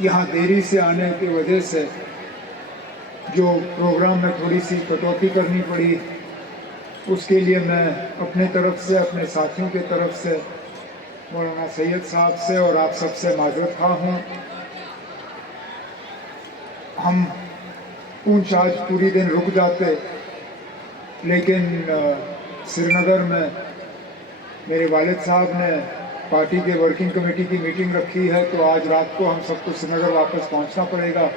यहाँ देरी से आने की वजह से जो प्रोग्राम में थोड़ी सी कटौती करनी पड़ी, उसके लिए मैं अपने तरफ से, अपने साथियों की तरफ से, मौलाना सैयद साहब से और आप सबसे माजरत खा हूँ। हम पूंछ आज पूरी दिन रुक जाते, लेकिन श्रीनगर में मेरे वालिद साहब ने पार्टी के वर्किंग कमेटी की मीटिंग रखी है, तो आज रात को हम सबको श्रीनगर वापस पहुंचना पड़ेगा।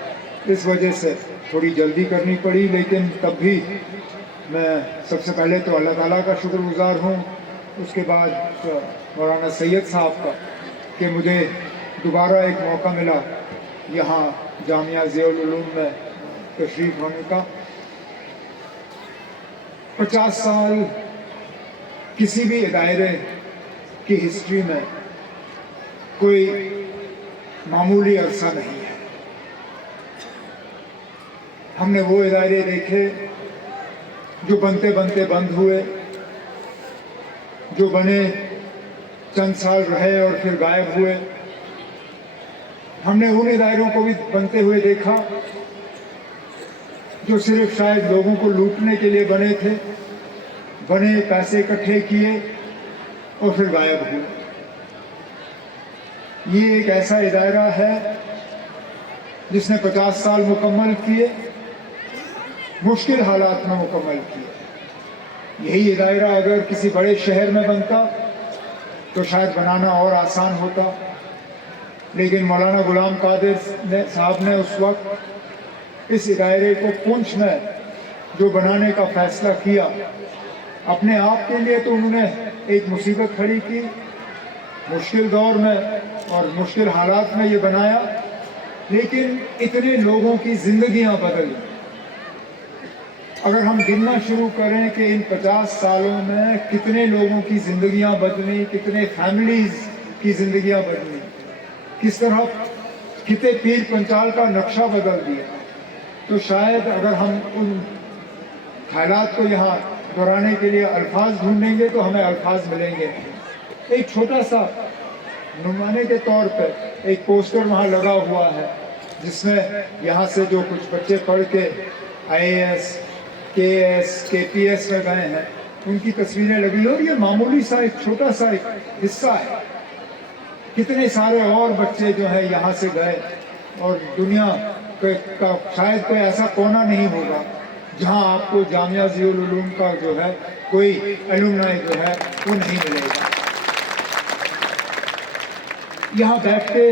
इस वजह से थोड़ी जल्दी करनी पड़ी, लेकिन तब भी मैं सबसे पहले तो अल्लाह ताला का शुक्रगुजार हूँ, उसके बाद मौलाना सैयद साहब का कि मुझे दोबारा एक मौका मिला यहाँ जामिया ज़ियाउल उलूम में तशरीफ़ होने का। 50 साल किसी भी दायरे की हिस्ट्री में कोई मामूली अरसा नहीं है। हमने वो इदारे देखे जो बनते बनते बंद हुए, जो बने चंद साल रहे और फिर गायब हुए। हमने उन इदारों को भी बनते हुए देखा जो सिर्फ शायद लोगों को लूटने के लिए बने थे, बने, पैसे इकट्ठे किए और फिर गायब हुए। ये एक ऐसा इदारा है जिसने 50 साल मुकम्मल किए, मुश्किल हालात में मुकम्मल किए। यही इदारा अगर किसी बड़े शहर में बनता तो शायद बनाना और आसान होता, लेकिन मौलाना गुलाम कादिर साहब ने उस वक्त इस इदारे को पूंछ में जो बनाने का फैसला किया, अपने आप के लिए तो उन्होंने एक मुसीबत खड़ी की, मुश्किल दौर में और मुश्किल हालात में ये बनाया, लेकिन इतने लोगों की जिंदगियां बदली। अगर हम गिनना शुरू करें कि इन 50 सालों में कितने लोगों की जिंदगियां बदली, कितने फैमिलीज की जिंदगियां बदली, किस तरह कितने पीर पंचाल का नक्शा बदल दिया, तो शायद अगर हम उन हालात को यहाँ दोहराने के लिए अल्फाज ढूंढेंगे तो हमें अल्फाज मिलेंगे। एक छोटा सा नुमाने के तौर पर एक पोस्टर वहाँ लगा हुआ है, जिसमें यहाँ से जो कुछ बच्चे पढ़ के IAS, KS, KPS में गए हैं, उनकी तस्वीरें लगी, और ये मामूली सा एक छोटा सा एक हिस्सा है। कितने सारे और बच्चे जो है यहाँ से गए, और दुनिया का शायद कोई ऐसा कोना नहीं होगा जहाँ आपको जामिया ज़ियाउल उलूम का जो है कोई एलुमनाई जो है वो नहीं मिलेगा। यहाँ बैठ के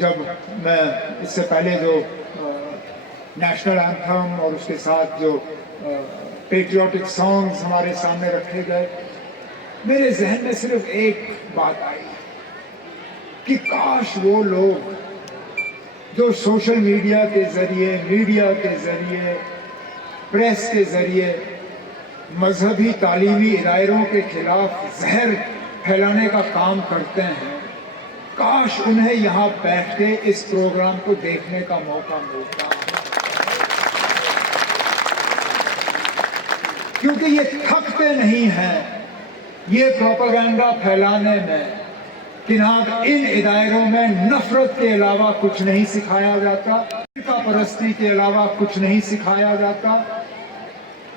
जब मैं इससे पहले जो नेशनल एंथम और उसके साथ जो पेट्रियाटिक सॉन्ग्स हमारे सामने रखे गए, मेरे जहन में सिर्फ एक बात आई कि काश वो लोग जो सोशल मीडिया के जरिए, मीडिया के जरिए, प्रेस के जरिए मजहबी तालीमी इदारों के खिलाफ जहर फैलाने का काम करते हैं, काश उन्हें यहाँ बैठ के इस प्रोग्राम को देखने का मौका मिलता, क्योंकि ये थकते नहीं हैं ये प्रोपेगेंडा फैलाने में कि इन इदारों में नफरत के अलावा कुछ नहीं सिखाया जाता, फिरका परस्ती के अलावा कुछ नहीं सिखाया जाता।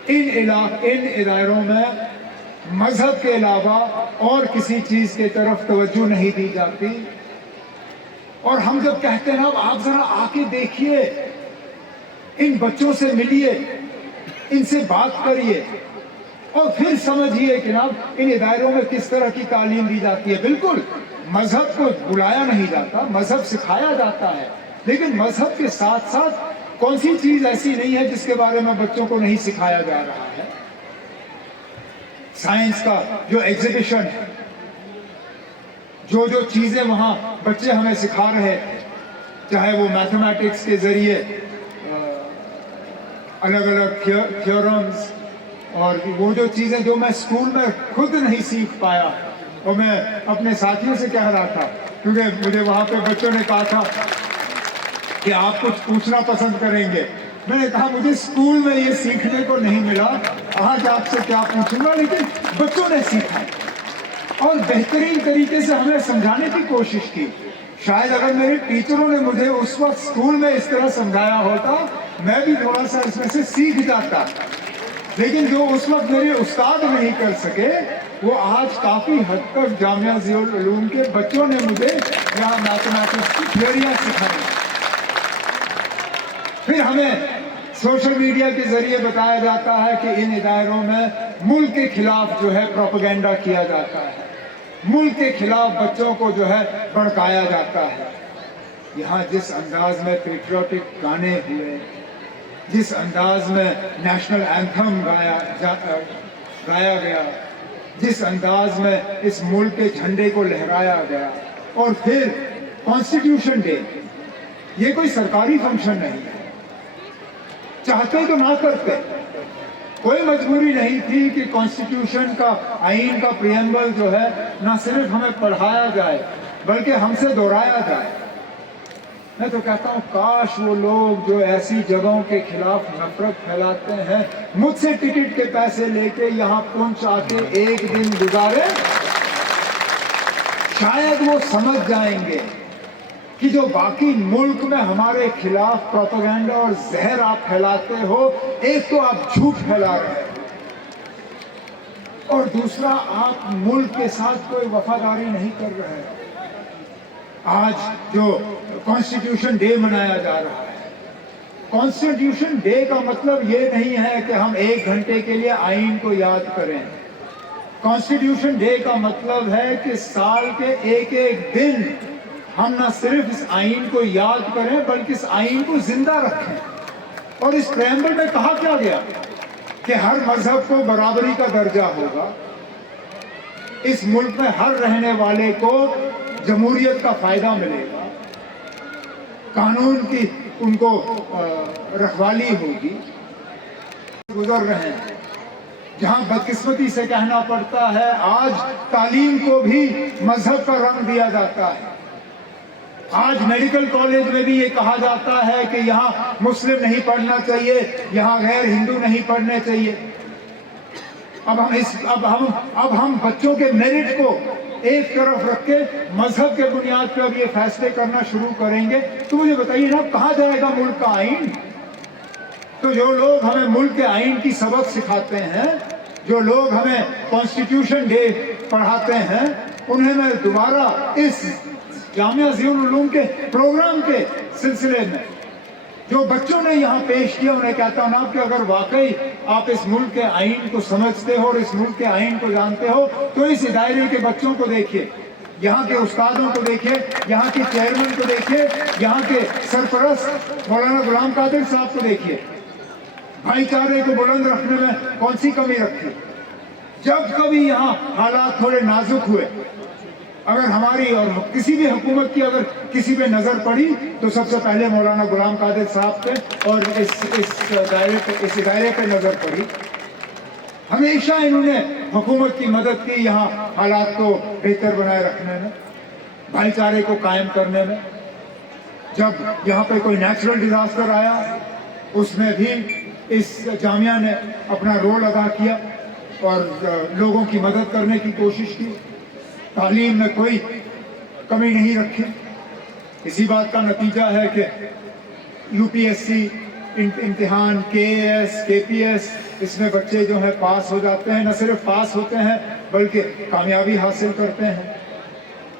इन इदारों में मजहब के अलावा और किसी चीज के तरफ तवज्जो नहीं दी जाती। और हम जब कहते हैं ना, आप जरा आके देखिए, इन बच्चों से मिलिए, इनसे बात करिए और फिर समझिए कि ना इन इदारों में किस तरह की तालीम दी जाती है। बिल्कुल मजहब को बुलाया नहीं जाता, मजहब सिखाया जाता है, लेकिन मजहब के साथ साथ कौन सी चीज ऐसी नहीं है जिसके बारे में बच्चों को नहीं सिखाया जा रहा है। साइंस का जो एग्जीबिशन है, जो चीजें वहां बच्चे हमें सिखा रहे हैं, चाहे वो मैथमेटिक्स के जरिए अलग अलग थ्योरम्स, और वो जो चीजें जो मैं स्कूल में खुद नहीं सीख पाया, और मैं अपने साथियों से कह रहा था, क्योंकि मुझे वहां पे बच्चों ने कहा था कि आप कुछ पूछना पसंद करेंगे। मैंने कहा मुझे स्कूल में ये सीखने को नहीं मिला, आज आपसे क्या पूछूंगा, लेकिन बच्चों ने सीखा और बेहतरीन तरीके से हमें समझाने की कोशिश की शायद अगर मेरे टीचरों ने मुझे उस वक्त स्कूल में इस तरह समझाया होता, मैं भी थोड़ा सा इसमें से सीख जाता। लेकिन जो उस वक्त मेरे उस्ताद नहीं कर सके, वो आज काफी हद तक जामिया ज़ियाउल उलूम के बच्चों ने मुझे यहाँ मैथमेटिक्स की थियरियाँ सिखाई। फिर हमें सोशल मीडिया के जरिए बताया जाता है कि इन इदारों में मुल्क के खिलाफ जो है प्रोपेगेंडा किया जाता है, मुल्क के खिलाफ बच्चों को जो है भड़काया जाता है। यहाँ जिस अंदाज में पेट्रियोटिक गाने हुए, जिस अंदाज में नेशनल एंथम गाया गया, जिस अंदाज में इस मुल्क के झंडे को लहराया गया, और फिर कॉन्स्टिट्यूशन डे, ये कोई सरकारी फंक्शन नहीं है। चाहते तो ना करते, कोई मजबूरी नहीं थी कि कॉन्स्टिट्यूशन का, आईन का प्रियम्बल जो है ना सिर्फ हमें पढ़ाया जाए बल्कि हमसे दोहराया जाए। मैं तो कहता हूँ काश वो लोग जो ऐसी जगहों के खिलाफ नफरत फैलाते हैं, मुझसे टिकट के पैसे लेके यहाँ पहुंच आके एक दिन गुजारे, शायद वो समझ जाएंगे कि जो बाकी मुल्क में हमारे खिलाफ प्रोपेगेंडा और जहर आप फैलाते हो, एक तो आप झूठ फैला रहे हो और दूसरा आप मुल्क के साथ कोई वफादारी नहीं कर रहे हो। आज जो कॉन्स्टिट्यूशन डे मनाया जा रहा है, कॉन्स्टिट्यूशन डे का मतलब ये नहीं है कि हम 1 घंटे के लिए आईन को याद करें। कॉन्स्टिट्यूशन डे का मतलब है कि साल के एक एक दिन हम न सिर्फ इस आईन को याद करें बल्कि इस आईन को जिंदा रखें। और इस प्रेम्बल में कहा क्या गया कि हर मजहब को बराबरी का दर्जा होगा, इस मुल्क में हर रहने वाले को जमहूरियत का फायदा मिलेगा, कानून की उनको रखवाली होगी। गुजर रहे हैं जहां बदकिस्मती से कहना पड़ता है आज तालीम को भी मजहब का रंग दिया जाता है। आज मेडिकल कॉलेज में भी ये कहा जाता है कि यहाँ मुस्लिम नहीं पढ़ना चाहिए, यहाँ गैर हिंदू नहीं पढ़ने चाहिए। अब हम बच्चों के मेरिट को एक तरफ रख के मजहब के बुनियाद पर अब ये फैसले करना शुरू करेंगे, तो मुझे बताइए ना कहाँ जाएगा मुल्क का आईन? तो जो लोग हमें मुल्क के आईन की सबक सिखाते हैं, जो लोग हमें कॉन्स्टिट्यूशन डे पढ़ाते हैं, उन्हें मैं दोबारा इस जामिया ज़ियाउल उलूम के प्रोग्राम के सिलसिले में जो बच्चों ने यहाँ पेश किया, उन्हें कहता हूँ ना कि अगर वाकई आप इस मुल्क के आईन को समझते हो और इस मुल्क के आईन को जानते हो तो इस दायरे के बच्चों को देखिए, यहाँ के उस्तादों को देखिए, यहाँ के चेयरमैन को देखिए, यहाँ के सरपरस्त मौलाना गुलाम कादिर साहब को देखिए। भाईचारे को बुलंद रखने में कौन सी कमी रखी? जब कभी यहाँ हालात थोड़े नाजुक हुए, अगर हमारी और किसी भी हुकूमत की अगर किसी पे नजर पड़ी तो सबसे पहले मौलाना गुलाम कादिर साहब पे और इस दायरे पे नजर पड़ी। हमेशा इन्होंने हुकूमत की मदद की यहाँ हालात को बेहतर बनाए रखने में, भाईचारे को कायम करने में। जब यहाँ पे कोई नेचुरल डिजास्टर आया उसमें भी इस जामिया ने अपना रोल अदा किया और लोगों की मदद करने की कोशिश की। तालीम में कोई कमी नहीं रखी। इसी बात का नतीजा है कि यूपीएससी इम्तिहान, केएएस, केपीएस, इसमें बच्चे जो हैं पास हो जाते हैं, न सिर्फ पास होते हैं बल्कि कामयाबी हासिल करते हैं।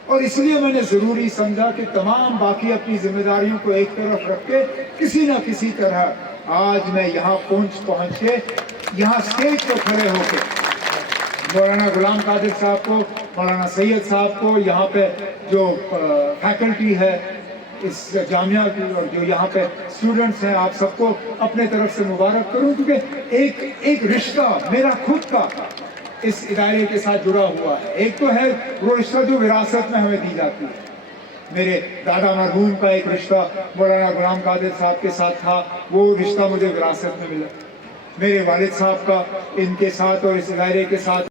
और इसलिए मैंने ज़रूरी समझा कि तमाम बाकी अपनी जिम्मेदारियों को एक तरफ रख के किसी न किसी तरह आज मैं यहाँ पहुँच के यहाँ स्टेज पर खड़े होकर मौलाना गुलाम कादिर साहब को, मौलाना सैयद साहब को, यहाँ पे जो फैकल्टी है इस जामिया की और जो यहाँ पे स्टूडेंट्स हैं, आप सबको अपने तरफ से मुबारक करूँ, क्योंकि एक रिश्ता मेरा खुद का इस इदारे के साथ जुड़ा हुआ है। एक तो है वो रिश्ता जो विरासत में हमें दी जाती है। मेरे दादा मरहूम का एक रिश्ता मौलाना गुलाम कादिर साहब के साथ था, वो रिश्ता मुझे विरासत में मिला। मेरे वालिद साहब का इनके साथ और इस इदारे के साथ